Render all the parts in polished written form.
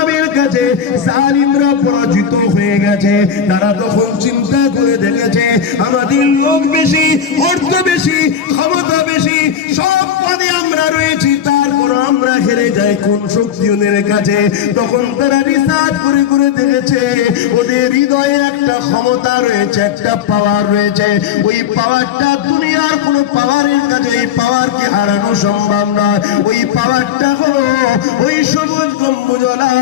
গোলামের কাছে জালিমরা পরাজিত হয়ে গেছে। তারা তখন চিন্তা করে দেখেছে আমাদের লোক বেশি, অর্থ বেশি, ক্ষমতা বেশি, সব পদে আমরা রয়েছি, তারপর আমরা হেরে যাই কোন শক্তি ওদের কাছে। তখন তারা রিসার্চ করে করে দেখেছে ওদের হৃদয়ে একটা ক্ষমতা রয়েছে, একটা পাওয়ার রয়েছে। ওই পাওয়ারটা দুনিয়ার কোনো পাওয়ারের কাছে এই পাওয়ারকে হারানো সম্ভব নয়। ওই পাওয়ারটা হলো ওই সবুজ গম্বুজওয়ালা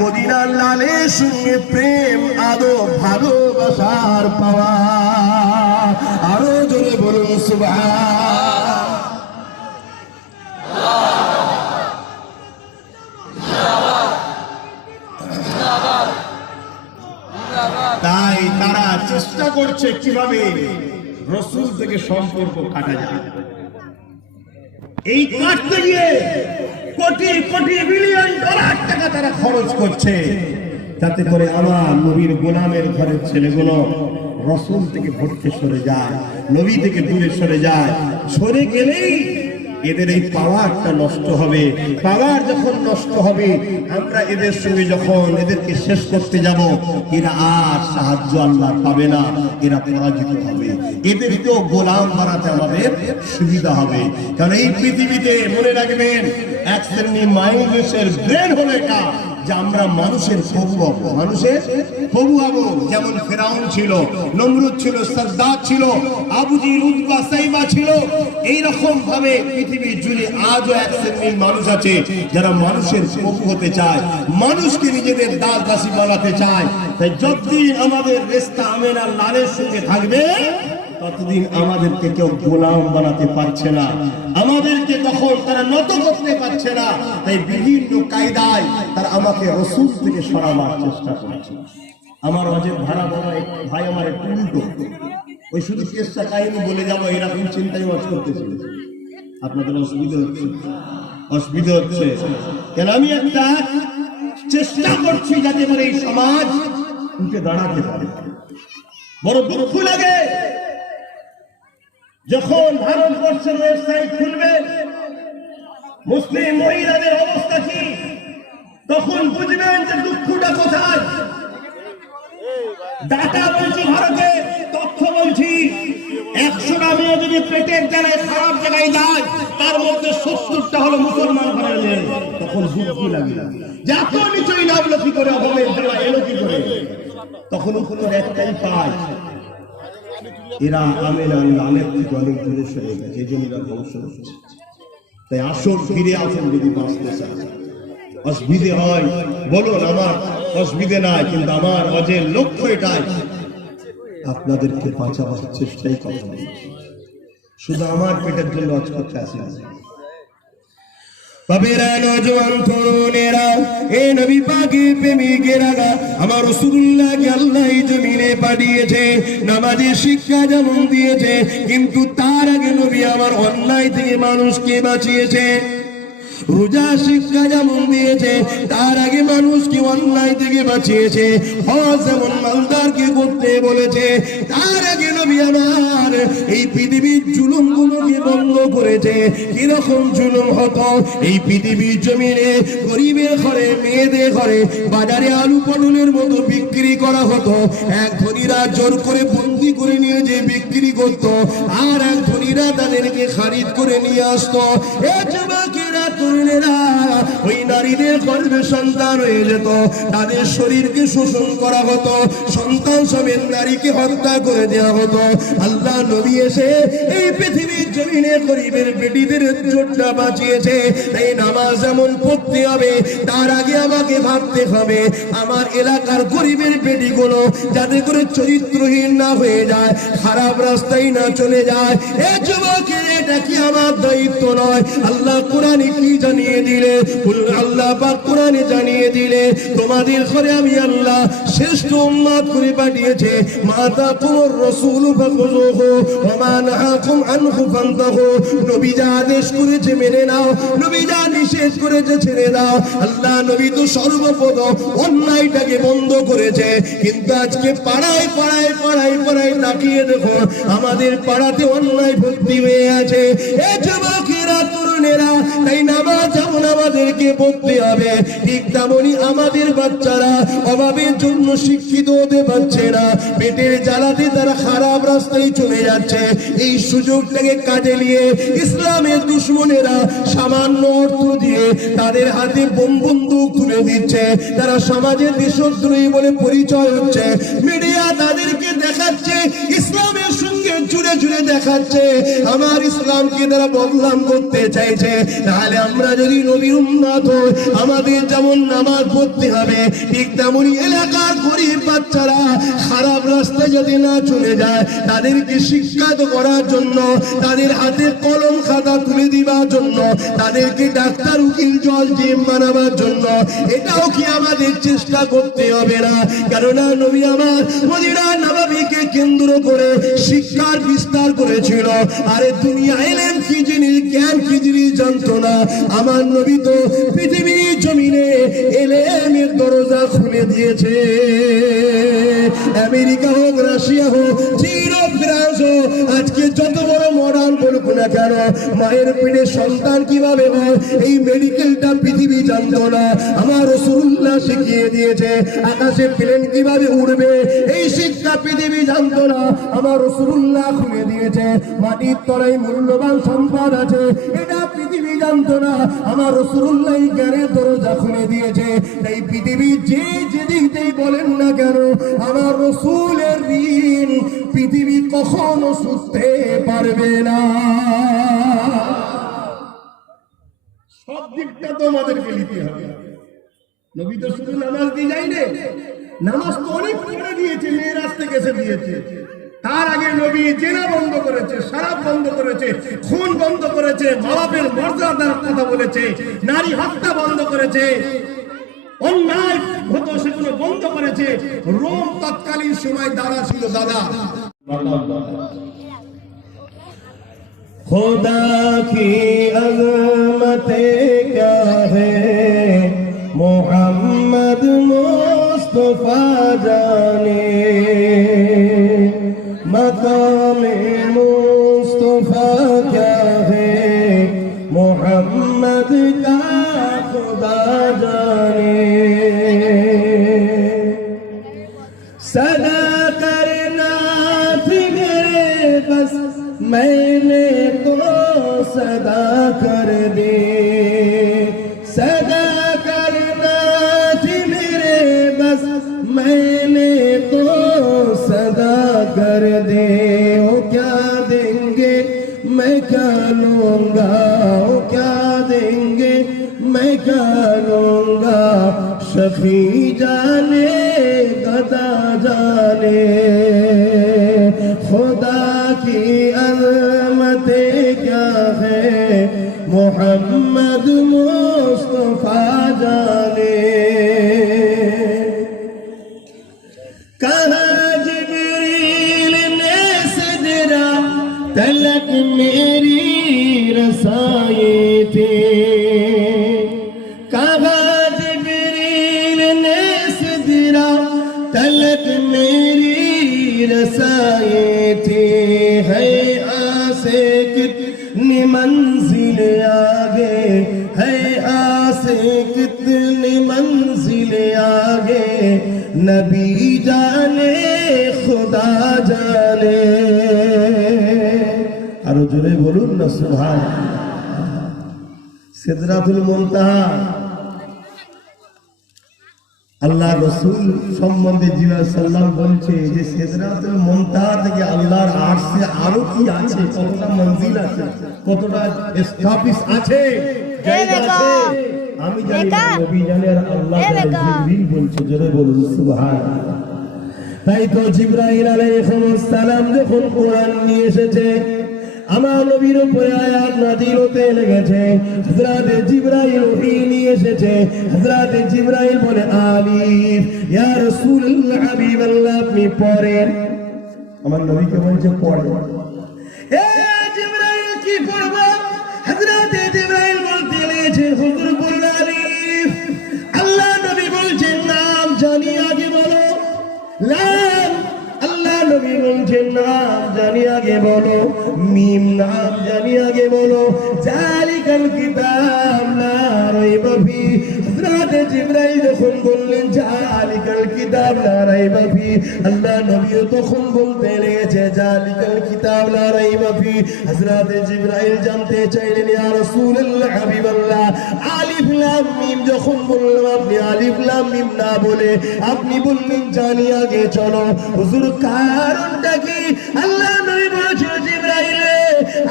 মদিনার লালের সঙ্গে প্রেম, আদব, ভালোবাসার পাওয়ার। আরো জোরে বলুন সুবহান। তাই তারা চেষ্টা করছে কিভাবে রাসূল থেকে সম্পর্ক কাটা যায়। এই কাটতে গিয়ে কোটি কোটি বিলিয়ন ডলার টাকা তারা খরচ করছে, যাতে করে আমার নবীর গোলামের ঘরের ছেলেগুলো রাসূল থেকে ভটকে সরে যায়, নবী থেকে দূরে সরে যায়। সরে গেলেই এদের এই পাওয়ারটা নষ্ট হবে। পাওয়ার যখন নষ্ট হবে, আমরা এদের সঙ্গে যখন এদেরকে শেষ করতে যাব, এরা আর সাহায্য আল্লাহ পাবে না, এরা পরাজিত হবে। এদেরকেও গোলাম বানাতে আমাদের সুবিধা হবে। কারণ এই পৃথিবীতে মনে রাখবেন, এক শ্রেণী মানুষের ব্রেন হলো এটা যে আমরা মানুষের প্রভু হবো, মানুষের প্রভু হবো। যেমন ফেরাউন ছিল, নমরুদ ছিল, সাদ্দাত ছিল, আবু জিল, উতবা, সাইবা ছিল। এইরকম ভাবে পৃথিবীর জুড়ে আজও এক শ্রেণীর মানুষ আছে যারা মানুষের প্রভু হতে চায়, মানুষকে নিজেদের দাস দাসী বানাতে চায়। তাই যতদিন আমাদের রেস্তা আমেনার লালের সঙ্গে থাকবে, ততদিন আমাদেরকে কেউ গোলাম বানাতে পারছে না, আমাদেরকে তখন তারা নত করতে পারছে না। তাই বিভিন্ন কায়দায় তারা আমাকে রাসূল থেকে সরাবার চেষ্টা করছে। আমার অজের ভাড়া বলা ভাই আমার একটু উল্টো, ওই শুধু চেষ্টা কাহিনী বলে যাবো এরকম চিন্তাই ওয়াজ করতেছি। আপনাদের অসুবিধা হচ্ছে, অসুবিধা হচ্ছে কেন? আমি একটা চেষ্টা করছি যাতে করে এই সমাজ উঠে দাঁড়াতে পারে। বড় দুঃখ লাগে যখন ভারতবর্ষের ওয়েবসাইট খুলবে মুসলিম মহিলাদের অবস্থা কি, তখন বুঝবেন যে দুঃখটা কোথায়। ডাটা বলছি ভারতে, তথ্য বলছি, 100টা মেয়ে যদি পেটের জ্বালায় খারাপ জায়গায় যায়, তার মধ্যে 70টা হলো মুসলমান ঘরের মেয়ে। তখন দুঃখ লাগে যে এত নিচই নামলো কি করে, অভাবের জ্বালা এলো কি করে। তখন উত্তর একটাই পায়, এরা আমেনার লালের থেকে অনেক দূরে সরে গেছে, এই জন্য এরা ধ্বংস হচ্ছে। তাই আসুন, ফিরে আসুন যদি বাঁচতে চান। অসুবিধে হয় বলুন, আমার অসুবিধে নাই, কিন্তু আমার অজের লক্ষ্য এটাই, আপনাদেরকে বাঁচাবার চেষ্টাই কথা বলছি। শুধু আমার পেটের জন্য অজ করতে আসি না। বাবেরা, নওজোয়ান তরুণেরা, এ নবী পাকের প্রেমিকেরা, আমার রাসূলুল্লাহকে আল্লাহ এই জমিনে পাঠিয়েছে, নামাজের শিক্ষা যেমন দিয়েছে, কিন্তু তার আগে নবী আমার অন্যায় থেকে মানুষকে বাঁচিয়েছে। রোজা শিক্ষা যেমন দিয়েছে, তার আগে মানুষকে অন্যায় থেকে বাঁচিয়েছে। হজ যেমন মালদারকে করতে বলেছে, তার আগে নবী আমার এই পৃথিবীর জুলুমগুলোকে বন্ধ করেছে। কিরকম জুলুম হতো এই পৃথিবীর জমিনে, গরিবের ঘরে, মেয়েদের ঘরে, বাজারে আলু পটলের মতো বিক্রি করা হতো। এক ধনীরা জোর করে বন্দি করে নিয়ে যে বিক্রি করত, আর এক ধনীরা তাদেরকে খারিদ করে নিয়ে আসতো। এ যুবকেরা, তরুণেরা, ওই নারীদের গর্ভে সন্তান হয়ে যেত, তাদের শরীরকে শোষণ করা হতো, সন্তান সমেত নারীকে হত্যা করে দেওয়া হতো। আল্লাহ নবী এসে এই পৃথিবীর জমিনে গরিবের বেটিদের চোটটা বাঁচিয়েছে। তাই নামাজ যেমন পড়তে হবে, তার আগে আমাকে ভাবতে হবে আমার এলাকার গরিবের বেটিগুলো যাতে করে চরিত্রহীন না হয়ে যায়, খারাপ রাস্তায় না চলে যায়। এ যুবকের, এটা কি আমার দায়িত্ব নয়? আল্লাহ কোরআনে কি জানিয়ে দিলে, আল্লাহ পাক কোরআনে জানিয়ে দিলে, তোমাদের ঘরে আমি আল্লাহ শ্রেষ্ঠ উম্মত করে পাঠিয়েছে। মাতাকুমুর রাসূলু ফাখুযুহু ওয়া মা নাহাকুম আনহু ফান্তাহু। নবী যা আদেশ করেছে মেনে নাও, নবী যা নিষেধ করেছে ছেড়ে দাও। আল্লাহ নবী তো সর্বপ্রথম অন্যায়টাকে বন্ধ করেছে, কিন্তু আজকে পাড়ায় পাড়ায় পাড়ায় পাড়ায় তাকিয়ে দেখো, আমাদের পাড়াতে অন্যায় ভর্তি হয়ে আছে। এ যুবকেরা, তরুণ তরুণেরা, তাই নামাজ যেমন আমাদেরকে পড়তে হবে, ঠিক তেমনি আমাদের বাচ্চারা অভাবের জন্য শিক্ষিত হতে পারছে না, পেটের জ্বালাতে তারা খারাপ রাস্তায় চলে যাচ্ছে। এই সুযোগটাকে কাজে নিয়ে ইসলামের দুশমনেরা সামান্য অর্থ দিয়ে তাদের হাতে বোম বন্দুক তুলে দিচ্ছে। তারা সমাজের দেশদ্রোহী বলে পরিচয় হচ্ছে। মিডিয়া তাদেরকে দেখাচ্ছে, ইসলামের সঙ্গে জুড়ে জুড়ে দেখাচ্ছে আমার ইসলামকে তারা বদনাম করতে চাইছে। তাহলে আমরা যদি নবীর উম্মত হই, আমাদের যেমন নামাজ পড়তে হবে, ঠিক তেমনি এলাকার গরিব বাচ্চারা খারাপ রাস্তায় যদি না চলে যায়, তাদেরকে শিক্ষিত করার জন্য, তাদের হাতে কলম খাতা তুলে দিবার জন্য, তাদেরকে ডাক্তার উকিল জজ জিম বানাবার জন্য, এটাও কি আমাদের চেষ্টা করতে হবে না? কেননা নবী আমার মদিনা নববীকে কেন্দ্র করে শিক্ষার বিস্তার করেছিল। আরে দুনিয়া এলেন কি জিনিস, জ্ঞান কি জিনিস জানতো না। আমার নবী তো পৃথিবীর জমিনে এলেমের দরজা খুলে দিয়েছে। আমেরিকা হোক, রাশিয়া হোক, চীন হোক, ফ্রান্স হোক, আজকে যত বড় মডার্ন বলুক না কেন, মায়ের পেটে সন্তান কিভাবে হয় এই মেডিকেলটা পৃথিবী জানতো না। আমার রাসূলুল্লাহ শিখিয়ে দিয়েছে আকাশে প্লেন কিভাবে উড়বে, এই শিক্ষা পৃথিবী জানতো না। আমার রাসূলুল্লাহ খুলে দিয়েছে মাটির তলায় মূল্যবান সম্পদ আছে, এটা পৃথিবী জানতো না। আমার রাসূলুল্লাহ জ্ঞানের দরজা খুলে দিয়েছে। তাই পৃথিবী যে যেদিকেই বলেন না কেন, আমার রাসূলের ঋণ পৃথিবী কখনো শুধতে পারবে না। সব দিকটা তো আমাদেরকে নিতে হবে। নবী তো শুধু নামাজ দিয়ে যায়নি, নামাজ তো অনেক পরে দিয়েছে, মেরাজ থেকে এসে দিয়েছে। তার আগে নবী জেনা বন্ধ করেছে, শরাব বন্ধ করেছে, খুন বন্ধ করেছে, মা বাপের মর্যাদার কথা বলেছে, নারী হত্যা বন্ধ করেছে, অন্যায় হতো সেগুলো বন্ধ করেছে। রোম তৎকালীন সময় দাদা ছিল, দাদা। खुदा की अज़मतें क्या है, मोहम्मद मुस्तफा जाने, मकाम मुस्तफा क्या है, मोहम्मद का खुदा जाने। सदा करना थी मेरे बस, मैंने तो सदा कर दे, सदा करना थी मेरे बस, मैंने तो सदा कर दे। ओ क्या देंगे मैं क्या लूंगा, ओ क्या देंगे मैं क्या लूंगा, शफी जाने गदा जाने। खुदा की अज़मतें क्या है, मोहम्मद मुस्तफा जाने। कहा जिब्रील ने सिदरा तलक मेरी रसाई थी, कहा जिब्रील ने सिदरा तलक मेरी रसाई थी। है आसे कितनी मंजिल आगे, है आसे कितनी मंजिल आगे, नबी जाने खुदा जाने। আরো জোরে বলুন না সুবহানাল্লাহ। সিদরাতুল মুনতাহা আল্লাহ রসুল সম্বন্ধে জিবরাইল সাল্লাম বলছে যে সিদরাতুল মুনতাহা থেকে আল্লাহর আরশে আরো কি আছে, কতটা মঞ্জিল আছে, কতটা স্থাপিস আছে, জায়গা আছে, আমি জানি না, নবী জানে, আর আল্লাহ জিবরিল বলছে। জোরে বলুন সুবহানাল্লাহ। তাই তো জিবরাইল আলাইহিস সালাম যখন কোরআন নিয়ে এসেছে, আমার নবীর উপরে আয়াত নাযিল হতে লেগেছে, হযরত জিবরাইল ওহী নিয়ে এসেছে। হযরত জিবরাইল বলে আলিফ, ইয়া রাসূলুল্লাহ হাবিবাল্লাহ আপনি পড়েন। আমার নবীকে বলছে পড়েন। এ জিবরাইল কি পড়ব? হযরত জিবরাইল বলতে লেগেছে হুজুর বলুন আলিফ। আল্লাহ নবী বলছেন নাম জানি আগে বলো, লাম। আল্লাহ নবী বলছেন নাম জানি জানি আগে বলো, মিম নাম জানি আগে বলো। জালিকাল কিতাব লা রাইবা ফি। হযরত জিবরাইল যখন বললেন জালিকাল কিতাব লা রাইবা ফি, আল্লাহ নবীও তখন বলতে লেগেছে জালিকাল কিতাব লা রাইবা ফি। হযরত জিবরাইল জানতে চাইলেন ইয়া রাসূলুল্লাহ হাবিবাল্লাহ, আলিফ লাম মিম যখন বললাম আপনি আলিফ লাম মিম না বলে আপনি বললেন জানি আগে চলো, হুজুর কারণটা কি? আল্লাহ নবী বলেছেন জিবরাইল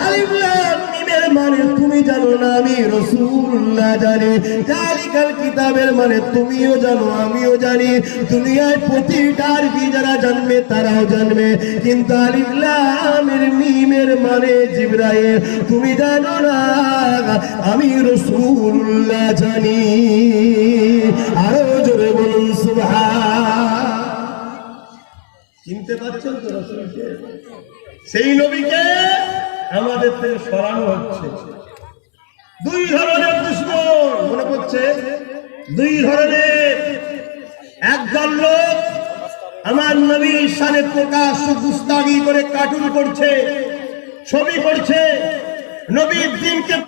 আলিফ লাম মিমের মানে তুমি জানো না, আমি রাসূলুল্লাহ জানি। জালিকাল কিতাবের মানে তুমিও জানো আমিও জানি, দুনিয়ায় প্রতিটা আরবি যারা জানবে তারাও জানবে, কিন্তু আলিফ লামের মিমের মানে জিবরাইল তুমি জানো না, আমি রাসূলুল্লাহ জানি। আরো জোরে বলুন সুবহান। চিনতে পারছেন তো রাসূলকে? সেই নবীকে আমাদের থেকে সরানো হচ্ছে। দুই ধরনের দুশমন মনে পড়ছে, দুই ধরনের। একদল লোক আমার নবীর শানে প্রকাশ্য গুস্তাগি করে কার্টুন করছে, ছবি করছে, নবীর দিনকে